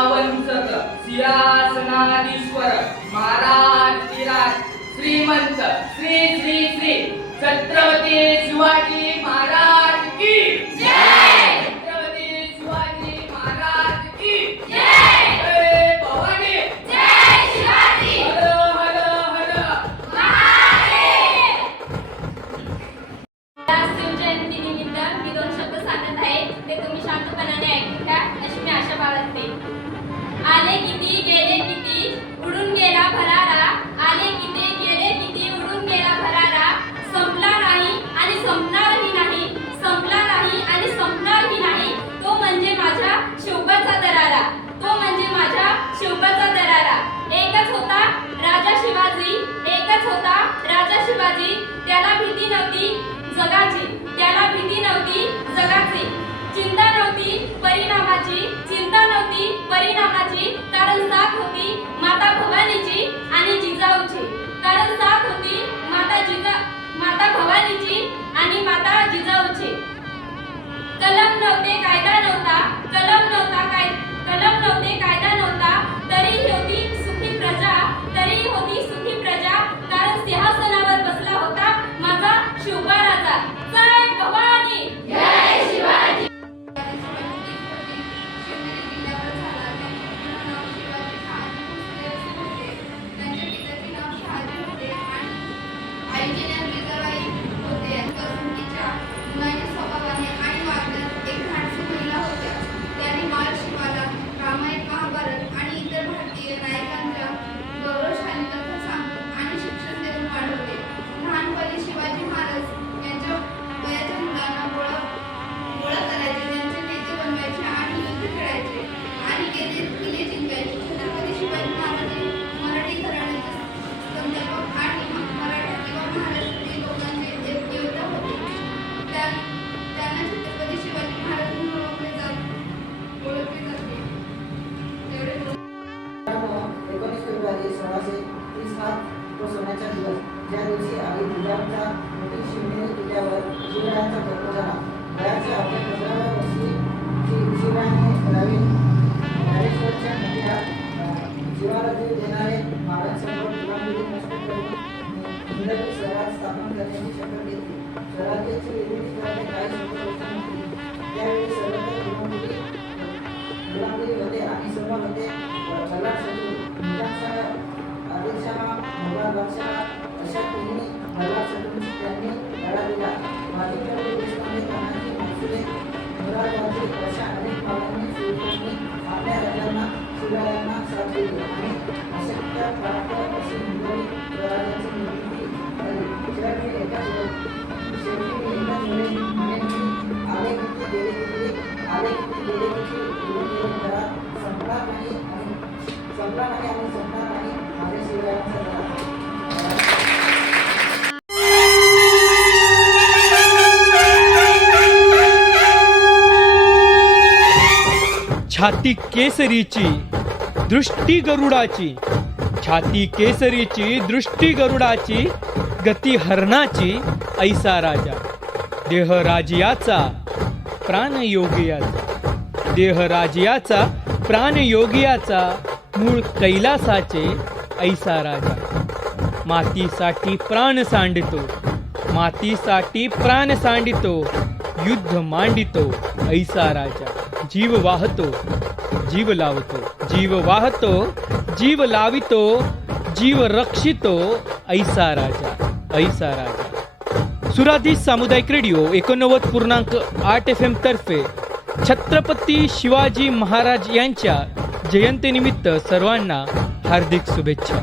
महावंशक सिंहासनाधीश्वर महाराज विराट श्रीमंत श्री श्री श्री छत्रपती शिवाजी महाराज की छत्रपती शिवाजी महाराज की जय! भवानी! हर हर हर! या शिवजयंतीनिमित्त मी दोन शब्द सांगत आहे ते तुम्ही शांतपणाने ऐकून घ्या अशी मी आशा बाळगते. आले किती गेले किती Thank you. मुघल अशा तिन्ही भरवाड त्यांनी लढा दिला बाजूकडे देशपांडे तानाजी मालसुरे मुरारबाजी अशा अनेक पावलांनी सुलतांनी आपल्या राजांना शिवरायांना साथ दिली आणि अशक्य प्राप्त अशी मुघली स्वराज्याची निर्मिती झाली शेवटी एका शेवटी एका आले किती गेले किती आले किती गेले किती संपला नाही आणि संपला नाही आणि संपला नाही माझ्या शिवरायांचा छाती केसरीची दृष्टी गरुडाची. छाती केसरीची दृष्टी गरुडाची गती हरणाची ऐसा राजा. देह राजियाचा प्राण योगियाचा. देह राजियाचा मूळ कैलासाचे ऐसा राजा. मातीसाठी प्राण सांडितो. मातीसाठी प्राण सांडितो. युद्ध मांडितो ऐसा राजा जीव वाहतो जीव लावतो जीव वाहतो जीव लावितो जीव रक्षितो ऐसा राजा ऐसा राजा. सुराधी सामुदायिक रेडिओ एकोणनव्वद पूर्णांक आठ एफ एम तर्फे छत्रपती शिवाजी महाराज यांच्या जयंतीनिमित्त सर्वांना हार्दिक शुभेच्छा.